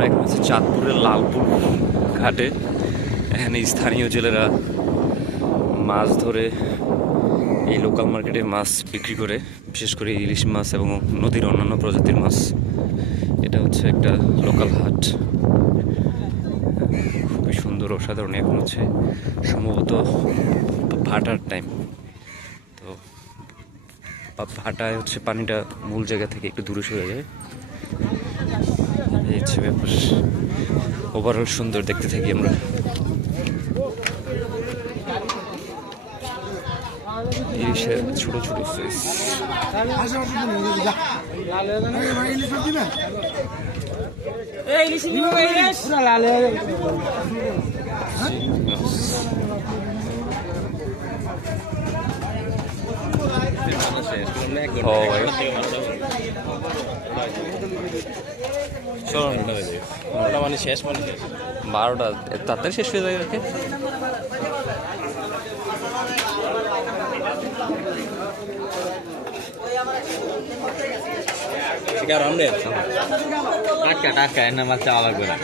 আমরা এখন আছি চাঁদপুরের লালপুর ঘাটে। এখানে স্থানীয় জেলেরা মাছ ধরে এই লোকাল মার্কেটে মাছ বিক্রি করে, বিশেষ করে ইলিশ মাছ এবং নদীর অন্যান্য প্রজাতির মাছ। এটা হচ্ছে একটা লোকাল হাট, খুবই সুন্দর অসাধারণ। এখন হচ্ছে সম্ভবত ভাটার টাইম, তো ভাটায় হচ্ছে পানিটা মূল জায়গা থেকে একটু দূরে সরে যায়। এই হচ্ছে ব্যাপার। ওভারঅল সুন্দর দেখতে থাকি আমরা। ইলিশের ছোট ছোট সাইজ। মানে শেষ 12টা তাড়াতাড়ি শেষ হয়ে যায় আর কি। টাকা এনে মাছ চাওয়া লাগবে না।